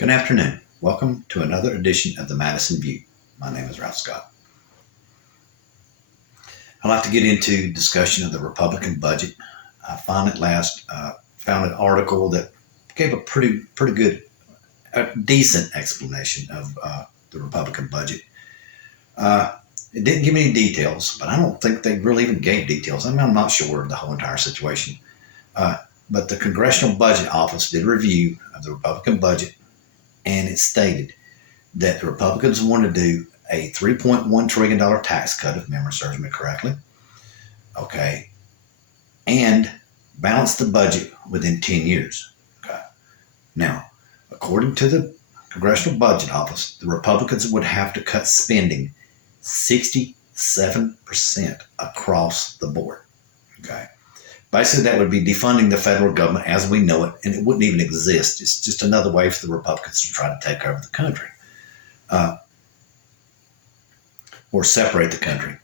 Good afternoon. Welcome to another edition of the Madison View. My name is Ralph Scott. I'd like to get into discussion of the Republican budget. I found an article that gave a pretty good, decent explanation of the Republican budget. It didn't give me any details, but I don't think they really even gave details. I'm not sure of the whole entire situation. But the Congressional Budget Office did a review of the Republican budget, and it stated that the Republicans want to do a $3.1 trillion tax cut, if memory serves me correctly. Okay. And balance the budget within 10 years. Okay. Now, according to the Congressional Budget Office, the Republicans would have to cut spending 67% across the board. Okay. Basically, that would be defunding the federal government as we know it, and it wouldn't even exist. It's just another way for the Republicans to try to take over the country, or separate the country.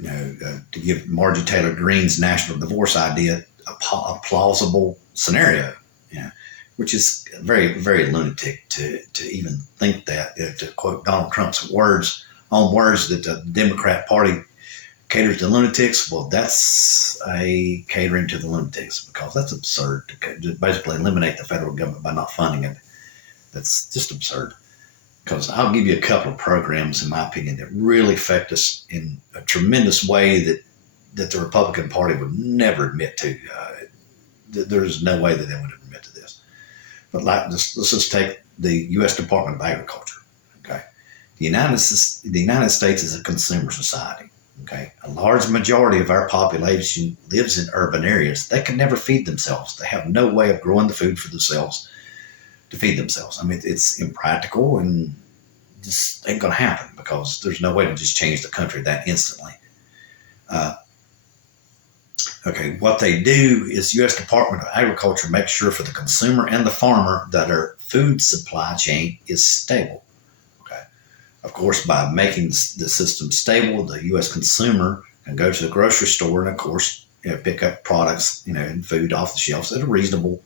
To give Marjorie Taylor Greene's national divorce idea a plausible scenario. Which is very, very lunatic to even think that. To quote Donald Trump's words that the Democrat Party caters to lunatics. Well, that's a catering to the lunatics, because that's absurd to basically eliminate the federal government by not funding it. That's just absurd. Because I'll give you a couple of programs, in my opinion, that really affect us in a tremendous way that the Republican Party would never admit to. There's no way that they would admit to this. But let's just take the U.S. Department of Agriculture. Okay, the United States is a consumer society. Okay, a large majority of our population lives in urban areas. They can never feed themselves. They have no way of growing the food for themselves to feed themselves. I mean, it's impractical and just ain't going to happen, because there's no way to just change the country that instantly. Okay, what they do is U.S. Department of Agriculture makes sure for the consumer and the farmer that our food supply chain is stable. Of course, by making the system stable, the U.S. consumer can go to the grocery store and, of course, pick up products, and food off the shelves at a reasonable,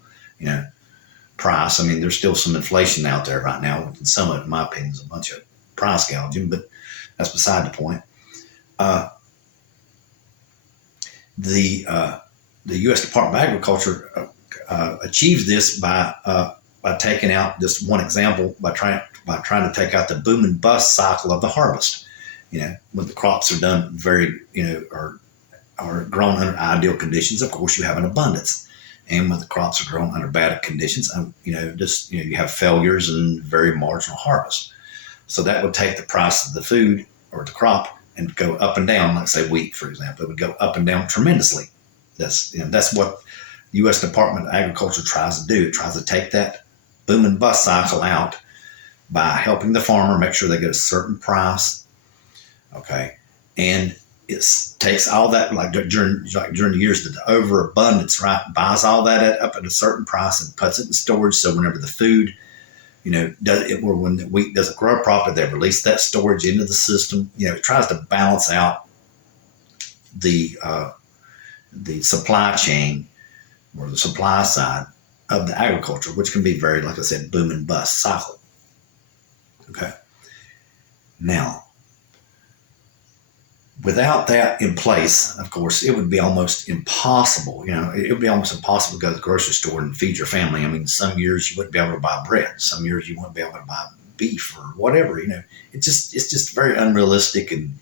price. I mean, there's still some inflation out there right now, and some of it, in my opinion, is a bunch of price gouging, but that's beside the point. The U.S. Department of Agriculture achieves this by taking out, just one example, by trying to take out the boom and bust cycle of the harvest. When the crops are done are grown under ideal conditions, of course you have an abundance. And when the crops are grown under bad conditions, you have failures and very marginal harvest. So that would take the price of the food or the crop and go up and down, like say wheat, for example. It would go up and down tremendously. That's what the U.S. Department of Agriculture tries to do. It tries to take that boom and bust cycle out by helping the farmer make sure they get a certain price. Okay. And it takes all that, like during the years of the overabundance, right, buys all that up at a certain price and puts it in storage. So whenever the food, when the wheat doesn't grow properly, they release that storage into the system. It tries to balance out the supply chain, or the supply side of the agriculture, which can be very, like I said, boom and bust cycle. Okay. Now, without that in place, of course, it would be almost impossible. It would be almost impossible to go to the grocery store and feed your family. I mean, some years you wouldn't be able to buy bread. Some years you wouldn't be able to buy beef or whatever. It's just very unrealistic, and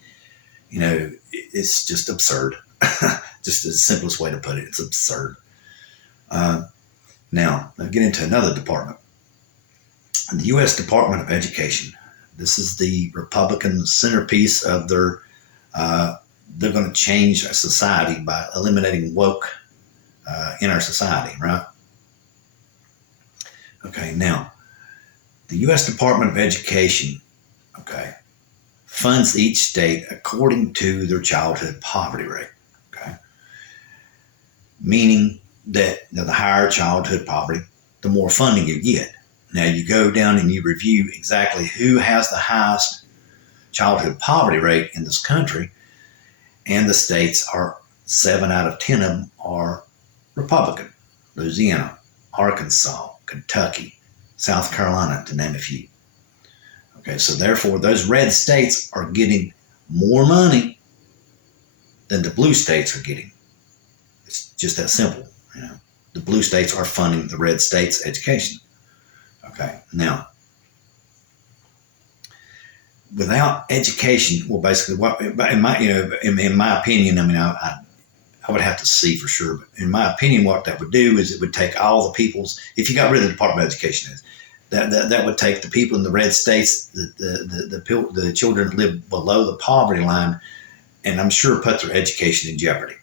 it's just absurd. Just the simplest way to put it. It's absurd. Now, I'll get into another department. The U.S. Department of Education. This is the Republican centerpiece of their. They're going to change our society by eliminating woke in our society, right? Okay, now, the U.S. Department of Education, funds each state according to their childhood poverty rate, meaning that the higher childhood poverty, the more funding you get. Now, you go down and you review exactly who has the highest childhood poverty rate in this country, and the states are 7 out of 10 of them are Republican. Louisiana, Arkansas, Kentucky, South Carolina, to name a few. Okay, so therefore those red states are getting more money than the blue states are getting. It's just that simple. The blue states are funding the red states' education. Okay, now without education, well, basically, what in my opinion, I would have to see for sure, but in my opinion, what that would do is it would take all the people's. If you got rid of the Department of Education, that would take the people in the red states, the children that live below the poverty line, and I'm sure put their education in jeopardy.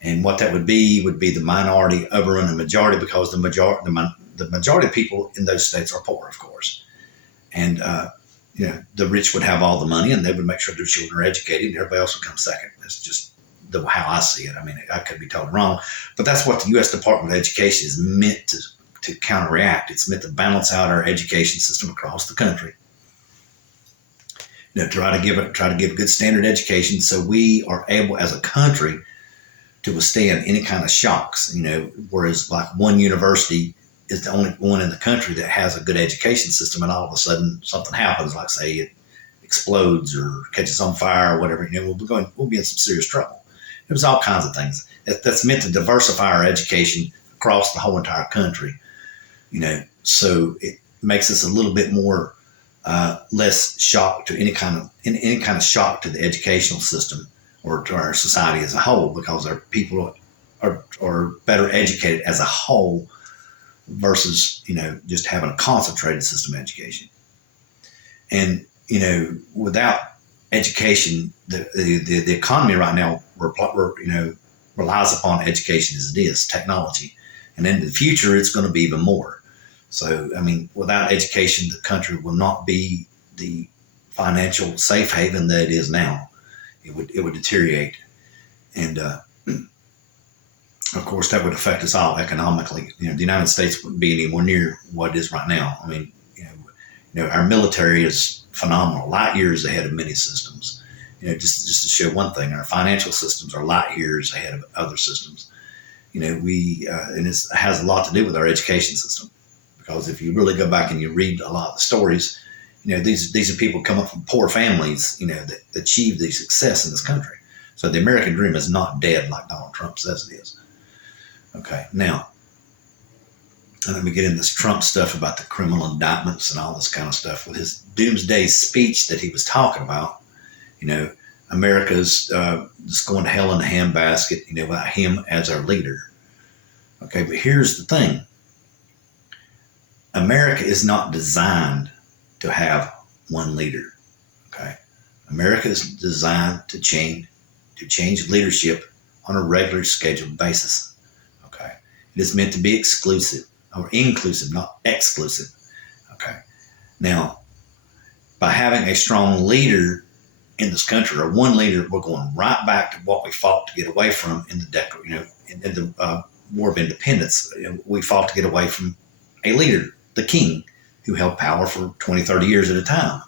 And what that would be the minority overrun the majority, because the majority of people in those states are poor, of course. And the rich would have all the money, and they would make sure their children are educated, and everybody else would come second. That's just how I see it. I mean, I could be totally wrong, but that's what the U.S. Department of Education is meant to counteract. It's meant to balance out our education system across the country. Try to give good standard education, so we are able as a country to withstand any kind of shocks. Whereas like one university is the only one in the country that has a good education system, and all of a sudden something happens, like say it explodes or catches on fire or whatever. We'll be in some serious trouble. There's all kinds of things that's meant to diversify our education across the whole entire country. So it makes us a little bit more less shocked to any kind of shock to the educational system or to our society as a whole, because our people are better educated as a whole versus just having a concentrated system of education. And without education, the economy right now relies upon education as it is, technology, and in the future it's going to be even more. So without education, the country will not be the financial safe haven that it is now. It would deteriorate, and of course that would affect us all economically. The United States wouldn't be anywhere near what it is right now. Our military is phenomenal, light years ahead of many systems. Just to show one thing, our financial systems are light years ahead of other systems. And it has a lot to do with our education system, because if you really go back and you read a lot of the stories, these are people come up from poor families, that achieve the success in this country. So the American dream is not dead like Donald Trump says it is. Okay, now let me get into this Trump stuff about the criminal indictments and all this kind of stuff. With his doomsday speech that he was talking about, America's just going to hell in a handbasket, without him as our leader. Okay, but here's the thing. America is not designed to have one leader. Okay, America is designed to change leadership on a regular scheduled basis. Okay, it is meant to be exclusive or inclusive, not exclusive. Okay, now by having a strong leader in this country, or one leader, we're going right back to what we fought to get away from in the War of Independence. We fought to get away from a leader, the king, who held power for 20, 30 years at a time.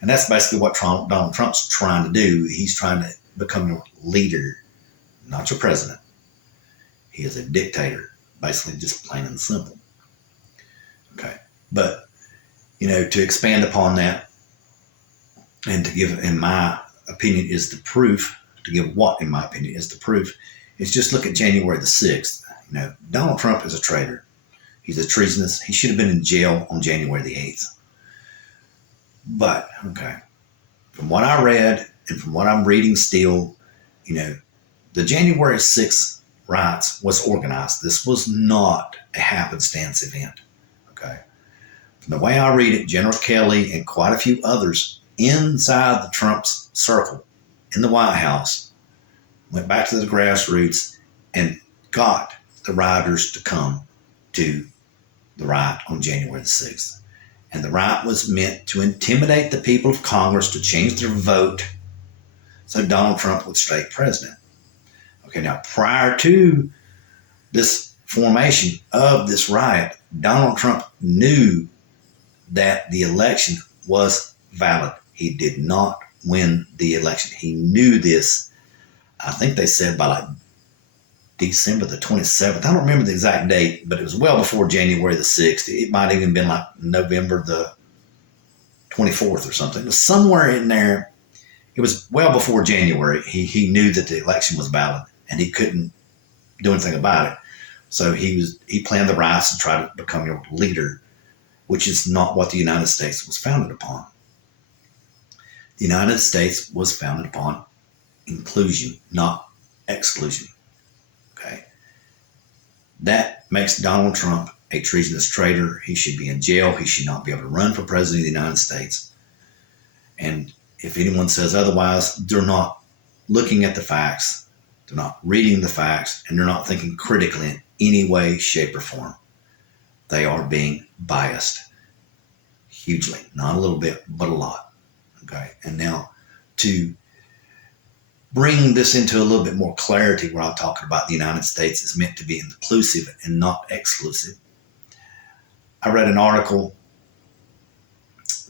And that's basically what Donald Trump's trying to do. He's trying to become your leader, not your president. He is a dictator, basically, just plain and simple. Okay. But, to expand upon that and to give, in my opinion, is the proof, is just look at January the 6th. Donald Trump is a traitor. He's a treasonous. He should have been in jail on January the 8th. But, okay, from what I read and from what I'm reading still, the January 6th riots was organized. This was not a happenstance event. Okay. From the way I read it, General Kelly and quite a few others inside the Trump's circle in the White House went back to the grassroots and got the rioters to come to the riot on January the 6th. And the riot was meant to intimidate the people of Congress to change their vote so Donald Trump would stay president. Okay, now prior to this formation of this riot, Donald Trump knew that the election was valid. He did not win the election. He knew this, I think they said by like December the 27th. I don't remember the exact date, but it was well before January the 6th. It might have even been like November the 24th or something. It was somewhere in there. It was well before January. He knew that the election was valid and he couldn't do anything about it. So he planned the riots to try to become your leader, which is not what the United States was founded upon. The United States was founded upon inclusion, not exclusion. Okay. That makes Donald Trump a treasonous traitor. He should be in jail. He should not be able to run for president of the United States. And if anyone says otherwise, they're not looking at the facts, they're not reading the facts, and they're not thinking critically in any way, shape, or form. They are being biased hugely, not a little bit, but a lot. Okay. And now to bring this into a little bit more clarity, where I'm talking about the United States is meant to be inclusive and not exclusive. I read an article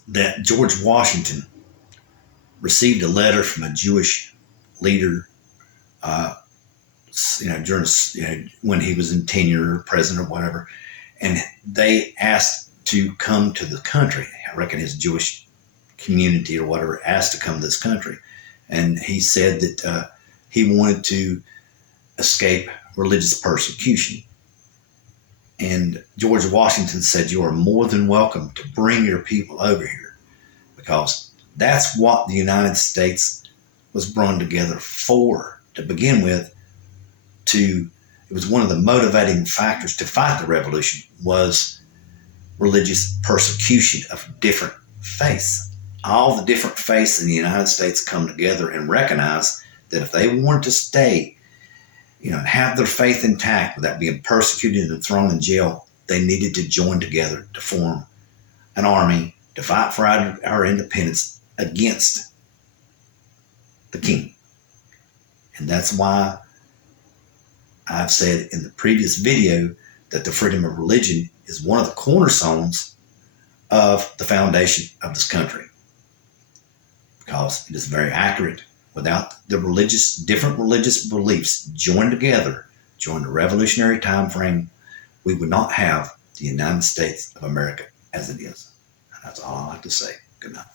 that George Washington received a letter from a Jewish leader, when he was in tenure, president or whatever, and they asked to come to the country. I reckon his Jewish community or whatever asked to come to this country. And he said that he wanted to escape religious persecution. And George Washington said, "You are more than welcome to bring your people over here," because that's what the United States was brought together for, to begin with. It was one of the motivating factors to fight the revolution was religious persecution of different faiths. All the different faiths in the United States come together and recognize that if they wanted to stay, and have their faith intact without being persecuted and thrown in jail, they needed to join together to form an army to fight for our independence against the king. And that's why I've said in the previous video that the freedom of religion is one of the cornerstones of the foundation of this country, because it is very accurate. Without the different religious beliefs joined together during the revolutionary time frame, we would not have the United States of America as it is. And that's all I like to say. Good night.